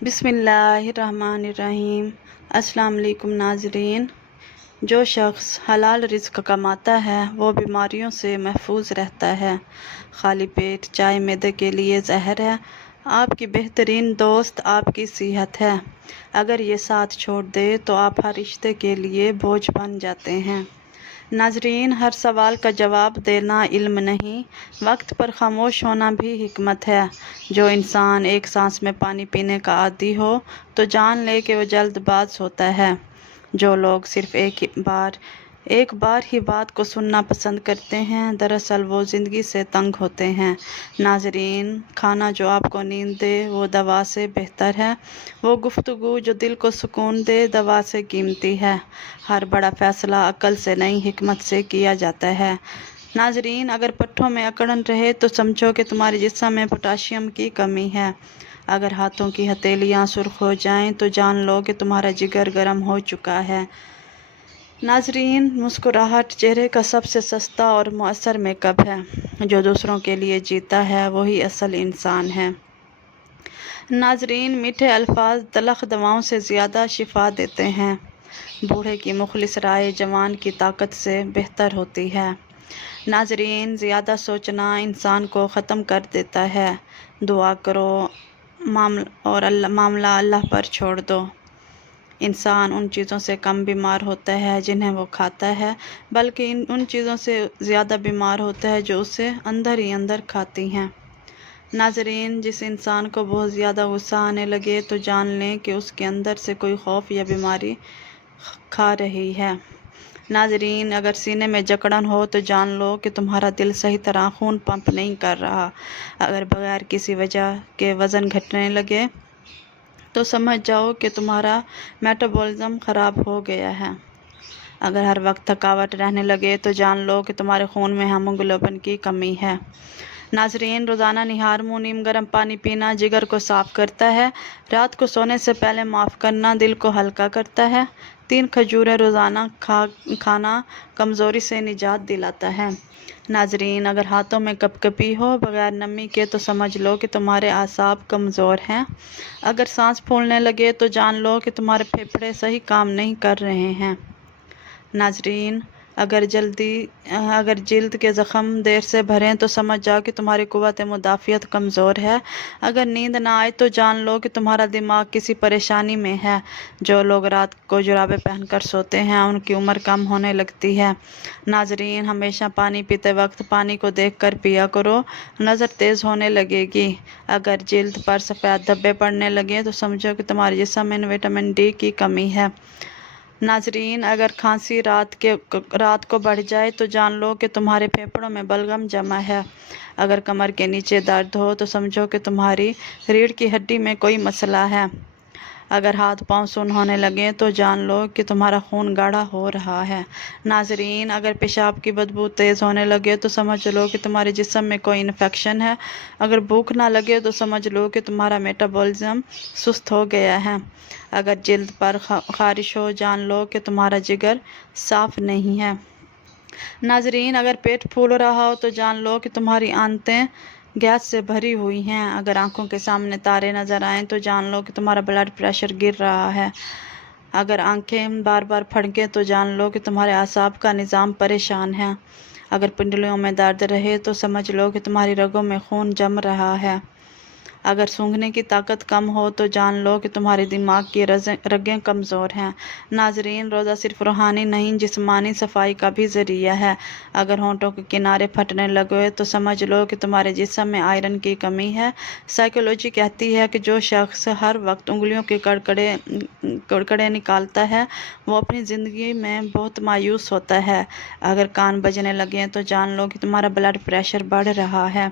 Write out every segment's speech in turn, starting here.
بسم اللہ الرحمن الرحیم۔ السلام علیکم ناظرین۔ جو شخص حلال رزق کماتا ہے وہ بیماریوں سے محفوظ رہتا ہے۔ خالی پیٹ چائے معدے کے لیے زہر ہے۔ آپ کی بہترین دوست آپ کی صحت ہے۔ اگر یہ ساتھ چھوڑ دے تو آپ ہر رشتے کے لیے بوجھ بن جاتے ہیں۔ ناظرین، ہر سوال کا جواب دینا علم نہیں، وقت پر خاموش ہونا بھی حکمت ہے۔ جو انسان ایک سانس میں پانی پینے کا عادی ہو تو جان لے کہ وہ جلد باز ہوتا ہے۔ جو لوگ صرف ایک بار ہی بات کو سننا پسند کرتے ہیں، دراصل وہ زندگی سے تنگ ہوتے ہیں۔ ناظرین، کھانا جو آپ کو نیند دے وہ دوا سے بہتر ہے۔ وہ گفتگو جو دل کو سکون دے دوا سے قیمتی ہے۔ ہر بڑا فیصلہ عقل سے نہیں، حکمت سے کیا جاتا ہے۔ ناظرین، اگر پٹھوں میں اکڑن رہے تو سمجھو کہ تمہارے جسم میں پوٹاشیم کی کمی ہے۔ اگر ہاتھوں کی ہتھیلیاں سرخ ہو جائیں تو جان لو کہ تمہارا جگر گرم ہو چکا ہے۔ ناظرین، مسکراہٹ چہرے کا سب سے سستا اور مؤثر میک اپ ہے۔ جو دوسروں کے لیے جیتا ہے وہی اصل انسان ہے۔ ناظرین، میٹھے الفاظ تلخ دواؤں سے زیادہ شفا دیتے ہیں۔ بوڑھے کی مخلص رائے جوان کی طاقت سے بہتر ہوتی ہے۔ ناظرین، زیادہ سوچنا انسان کو ختم کر دیتا ہے۔ دعا کرو اور معاملہ اللہ پر چھوڑ دو۔ انسان ان چیزوں سے کم بیمار ہوتا ہے جنہیں وہ کھاتا ہے، بلکہ ان چیزوں سے زیادہ بیمار ہوتا ہے جو اسے اندر ہی اندر کھاتی ہیں۔ ناظرین، جس انسان کو بہت زیادہ غصہ آنے لگے تو جان لیں کہ اس کے اندر سے کوئی خوف یا بیماری کھا رہی ہے۔ ناظرین، اگر سینے میں جکڑن ہو تو جان لو کہ تمہارا دل صحیح طرح خون پمپ نہیں کر رہا۔ اگر بغیر کسی وجہ کے وزن گھٹنے لگے تو سمجھ جاؤ کہ تمہارا میٹابولزم خراب ہو گیا ہے۔ اگر ہر وقت تھکاوٹ رہنے لگے تو جان لو کہ تمہارے خون میں ہیموگلوبن کی کمی ہے۔ ناظرین، روزانہ نہار منہ نیم گرم پانی پینا جگر کو صاف کرتا ہے۔ رات کو سونے سے پہلے معاف کرنا دل کو ہلکا کرتا ہے۔ 3 کھجوریں روزانہ کھانا کمزوری سے نجات دلاتا ہے۔ ناظرین، اگر ہاتھوں میں کپ کپی ہو بغیر نمی کے تو سمجھ لو کہ تمہارے اعصاب کمزور ہیں۔ اگر سانس پھولنے لگے تو جان لو کہ تمہارے پھیپھڑے صحیح کام نہیں کر رہے ہیں۔ ناظرین، اگر جلد کے زخم دیر سے بھریں تو سمجھ جاؤ کہ تمہاری قوت مدافعت کمزور ہے۔ اگر نیند نہ آئے تو جان لو کہ تمہارا دماغ کسی پریشانی میں ہے۔ جو لوگ رات کو جرابیں پہن کر سوتے ہیں ان کی عمر کم ہونے لگتی ہے۔ ناظرین، ہمیشہ پانی پیتے وقت پانی کو دیکھ کر پیا کرو، نظر تیز ہونے لگے گی۔ اگر جلد پر سفید دھبے پڑنے لگیں تو سمجھو کہ تمہارے جسم میں وٹامن ڈی کی کمی ہے۔ ناظرین، اگر کھانسی رات کو بڑھ جائے تو جان لو کہ تمہارے پھیپھڑوں میں بلغم جمع ہے۔ اگر کمر کے نیچے درد ہو تو سمجھو کہ تمہاری ریڑھ کی ہڈی میں کوئی مسئلہ ہے۔ اگر ہاتھ پاؤں سن ہونے لگیں تو جان لو کہ تمہارا خون گاڑھا ہو رہا ہے۔ ناظرین، اگر پیشاب کی بدبو تیز ہونے لگے تو سمجھ لو کہ تمہارے جسم میں کوئی انفیکشن ہے۔ اگر بھوک نہ لگے تو سمجھ لو کہ تمہارا میٹابولزم سست ہو گیا ہے۔ اگر جلد پر خارش ہو جان لو کہ تمہارا جگر صاف نہیں ہے۔ ناظرین، اگر پیٹ پھول رہا ہو تو جان لو کہ تمہاری آنتیں گیس سے بھری ہوئی ہیں۔ اگر آنکھوں کے سامنے تارے نظر آئیں تو جان لو کہ تمہارا بلڈ پریشر گر رہا ہے۔ اگر آنکھیں بار بار پھڑکیں تو جان لو کہ تمہارے اعصاب کا نظام پریشان ہے۔ اگر پنڈلیوں میں درد رہے تو سمجھ لو کہ تمہاری رگوں میں خون جم رہا ہے۔ اگر سونگھنے کی طاقت کم ہو تو جان لو کہ تمہارے دماغ کی رگیں کمزور ہیں۔ ناظرین، روزہ صرف روحانی نہیں جسمانی صفائی کا بھی ذریعہ ہے۔ اگر ہونٹوں کے کنارے پھٹنے لگے تو سمجھ لو کہ تمہارے جسم میں آئرن کی کمی ہے۔ سائیکالوجی کہتی ہے کہ جو شخص ہر وقت انگلیوں کے کڑکڑے نکالتا ہے وہ اپنی زندگی میں بہت مایوس ہوتا ہے۔ اگر کان بجنے لگیں تو جان لو کہ تمہارا بلڈ پریشر بڑھ رہا ہے۔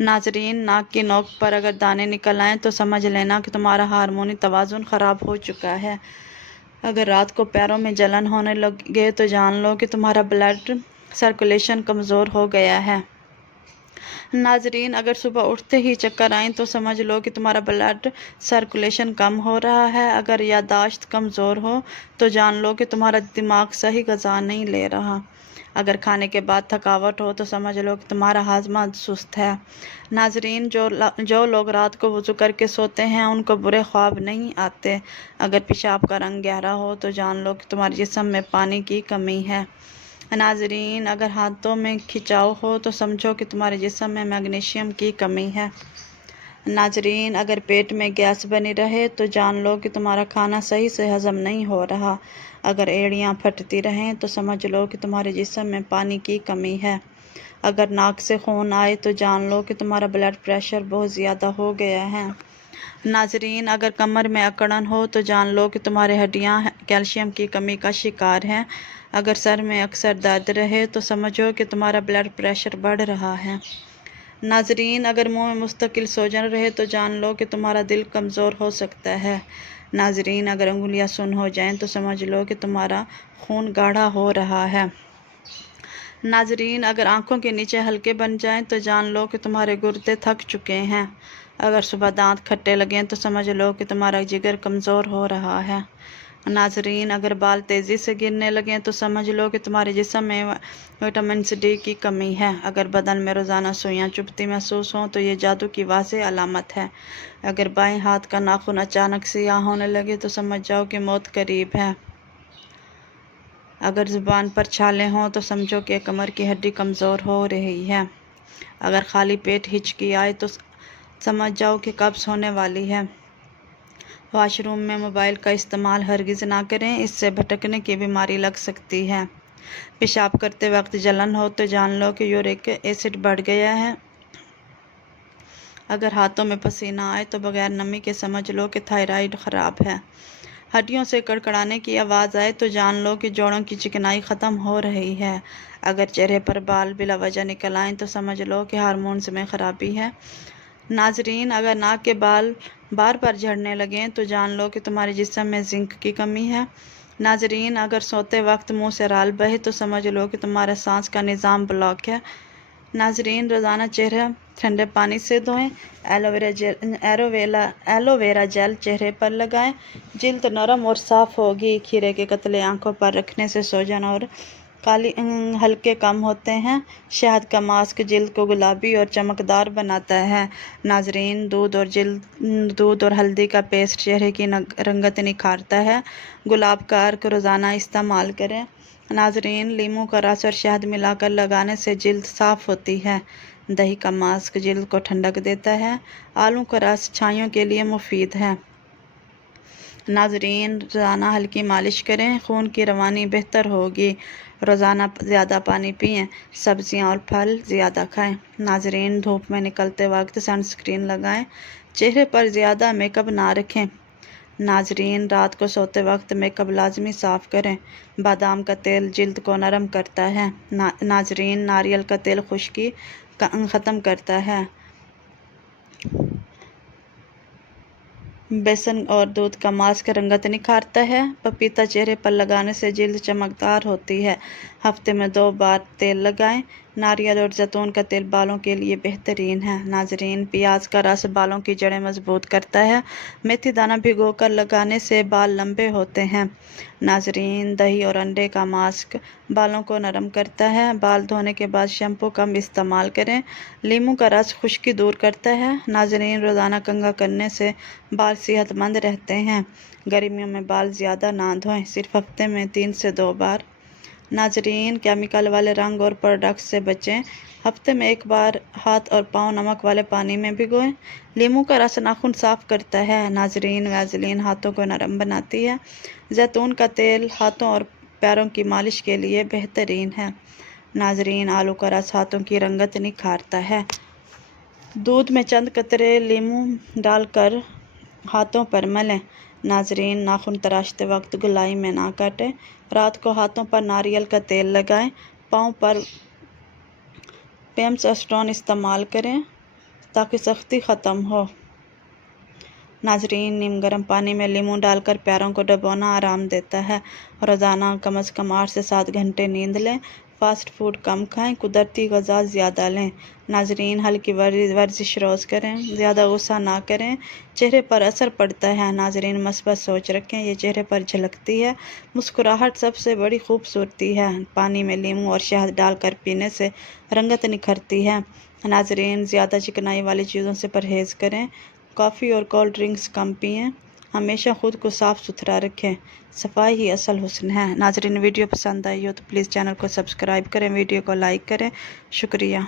ناظرین، ناک کی نوک پر اگر دانے نکل آئیں تو سمجھ لینا کہ تمہارا ہارمونی توازن خراب ہو چکا ہے۔ اگر رات کو پیروں میں جلن ہونے لگے تو جان لو کہ تمہارا بلڈ سرکولیشن کمزور ہو گیا ہے۔ ناظرین، اگر صبح اٹھتے ہی چکر آئیں تو سمجھ لو کہ تمہارا بلڈ سرکولیشن کم ہو رہا ہے۔ اگر یادداشت کمزور ہو تو جان لو کہ تمہارا دماغ صحیح غذا نہیں لے رہا۔ اگر کھانے کے بعد تھکاوٹ ہو تو سمجھ لو کہ تمہارا ہاضمہ سست ہے۔ ناظرین، جو لوگ رات کو وضو کر کے سوتے ہیں ان کو برے خواب نہیں آتے۔ اگر پیشاب کا رنگ گہرا ہو تو جان لو کہ تمہارے جسم میں پانی کی کمی ہے۔ ناظرین، اگر ہاتھوں میں کھچاؤ ہو تو سمجھو کہ تمہارے جسم میں میگنیشیم کی کمی ہے۔ ناظرین، اگر پیٹ میں گیس بنی رہے تو جان لو کہ تمہارا کھانا صحیح سے ہضم نہیں ہو رہا۔ اگر ایڑیاں پھٹتی رہیں تو سمجھ لو کہ تمہارے جسم میں پانی کی کمی ہے۔ اگر ناک سے خون آئے تو جان لو کہ تمہارا بلڈ پریشر بہت زیادہ ہو گیا ہے۔ ناظرین، اگر کمر میں اکڑن ہو تو جان لو کہ تمہاری ہڈیاں کیلشیم کی کمی کا شکار ہیں۔ اگر سر میں اکثر درد رہے تو سمجھو کہ تمہارا بلڈ پریشر بڑھ رہا ہے۔ ناظرین، اگر منہ میں مستقل سوجن رہے تو جان لو کہ تمہارا دل کمزور ہو سکتا ہے۔ ناظرین، اگر انگلیاں سن ہو جائیں تو سمجھ لو کہ تمہارا خون گاڑھا ہو رہا ہے۔ ناظرین، اگر آنکھوں کے نیچے حلقے بن جائیں تو جان لو کہ تمہارے گردے تھک چکے ہیں۔ اگر صبح دانت کھٹے لگیں تو سمجھ لو کہ تمہارا جگر کمزور ہو رہا ہے۔ ناظرین، اگر بال تیزی سے گرنے لگیں تو سمجھ لو کہ تمہارے جسم میں وٹامن ڈی کی کمی ہے۔ اگر بدن میں روزانہ سوئیاں چبھتی محسوس ہوں تو یہ جادو کی واضح علامت ہے۔ اگر بائیں ہاتھ کا ناخن اچانک سیاہ ہونے لگے تو سمجھ جاؤ کہ موت قریب ہے۔ اگر زبان پر چھالے ہوں تو سمجھو کہ کمر کی ہڈی کمزور ہو رہی ہے۔ اگر خالی پیٹ ہچکی آئے تو سمجھ جاؤ کہ قبض ہونے والی ہے۔ واش روم میں موبائل کا استعمال ہرگز نہ کریں، اس سے بھٹکنے کی بیماری لگ سکتی ہے۔ پیشاب کرتے وقت جلن ہو تو جان لو کہ یورک ایسڈ بڑھ گیا ہے۔ اگر ہاتھوں میں پسینہ آئے تو بغیر نمی کے سمجھ لو کہ تھائرائیڈ خراب ہے۔ ہڈیوں سے کڑکڑانے کی آواز آئے تو جان لو کہ جوڑوں کی چکنائی ختم ہو رہی ہے۔ اگر چہرے پر بال بلا وجہ نکل آئیں تو سمجھ لو کہ ہارمونز میں خرابی ہے۔ ناظرین، اگر ناک کے بال بار بار جھڑنے لگیں تو جان لو کہ تمہارے جسم میں زنک کی کمی ہے۔ ناظرین، اگر سوتے وقت منہ سے رال بہے تو سمجھ لو کہ تمہارا سانس کا نظام بلاک ہے۔ ناظرین، روزانہ چہرہ ٹھنڈے پانی سے دھوئیں، ایلو ویرا جیل چہرے پر لگائیں، جلد نرم اور صاف ہوگی۔ کھیرے کے قطرے آنکھوں پر رکھنے سے سوجن اور کالی حلقے کم ہوتے ہیں۔ شہد کا ماسک جلد کو گلابی اور چمکدار بناتا ہے۔ ناظرین، دودھ اور ہلدی کا پیسٹ چہرے کی رنگت نکھارتا ہے۔ گلاب کا عرق روزانہ استعمال کریں۔ ناظرین، لیموں کا رس اور شہد ملا کر لگانے سے جلد صاف ہوتی ہے۔ دہی کا ماسک جلد کو ٹھنڈک دیتا ہے۔ آلو کا رس چھائیوں کے لیے مفید ہے۔ ناظرین، روزانہ ہلکی مالش کریں، خون کی روانی بہتر ہوگی۔ روزانہ زیادہ پانی پئیں، سبزیاں اور پھل زیادہ کھائیں۔ ناظرین، دھوپ میں نکلتے وقت سن اسکرین لگائیں، چہرے پر زیادہ میک اپ نہ رکھیں۔ ناظرین، رات کو سوتے وقت میک اپ لازمی صاف کریں۔ بادام کا تیل جلد کو نرم کرتا ہے۔ ناظرین، ناریل کا تیل خشکی ختم کرتا ہے۔ بیسن اور دودھ کا ماسک رنگت نکھارتا ہے۔ پپیتا چہرے پر لگانے سے جلد چمکدار ہوتی ہے۔ ہفتے میں 2 بار تیل لگائیں۔ ناریل اور زیتون کا تیل بالوں کے لیے بہترین ہے۔ ناظرین، پیاز کا رس بالوں کی جڑیں مضبوط کرتا ہے۔ میتھی دانہ بھگو کر لگانے سے بال لمبے ہوتے ہیں۔ ناظرین، دہی اور انڈے کا ماسک بالوں کو نرم کرتا ہے۔ بال دھونے کے بعد شیمپو کم استعمال کریں۔ لیموں کا رس خشکی دور کرتا ہے۔ ناظرین، روزانہ کنگھا کرنے سے بال صحت مند رہتے ہیں۔ گرمیوں میں بال زیادہ نہ دھوئیں، صرف ہفتے میں 3 سے 2 بار۔ ناظرین، کیمیکل والے رنگ اور پروڈکٹس سے بچیں۔ ہفتے میں 1 بار ہاتھ اور پاؤں نمک والے پانی میں بھگوئیں۔ لیموں کا رس ناخن صاف کرتا ہے۔ ناظرین، ویزلین ہاتھوں کو نرم بناتی ہے۔ زیتون کا تیل ہاتھوں اور پیروں کی مالش کے لیے بہترین ہے۔ ناظرین، آلو کا رس ہاتھوں کی رنگت نکھارتا ہے۔ دودھ میں چند قطرے لیموں ڈال کر ہاتھوں پر ملیں۔ ناظرین، ناخن تراشتے وقت گولائی میں نہ کاٹیں۔ رات کو ہاتھوں پر ناریل کا تیل لگائیں۔ پاؤں پر پیمس اسٹون استعمال کریں تاکہ سختی ختم ہو۔ ناظرین، نیم گرم پانی میں لیموں ڈال کر پیروں کو ڈبونا آرام دیتا ہے۔ روزانہ کم از کم 8 سے 7 گھنٹے نیند لیں۔ فاسٹ فوڈ کم کھائیں، قدرتی غذا زیادہ لیں۔ ناظرین، ہلکی ورزش روز کریں، زیادہ غصہ نہ کریں، چہرے پر اثر پڑتا ہے۔ ناظرین، مثبت سوچ رکھیں، یہ چہرے پر جھلکتی ہے۔ مسکراہٹ سب سے بڑی خوبصورتی ہے۔ پانی میں لیموں اور شہد ڈال کر پینے سے رنگت نکھرتی ہے۔ ناظرین، زیادہ چکنائی والی چیزوں سے پرہیز کریں، کافی اور کولڈ ڈرنکس کم پئیں، ہمیشہ خود کو صاف ستھرا رکھیں، صفائی ہی اصل حسن ہے۔ ناظرین، ویڈیو پسند آئی ہو تو پلیز چینل کو سبسکرائب کریں، ویڈیو کو لائک کریں، شکریہ۔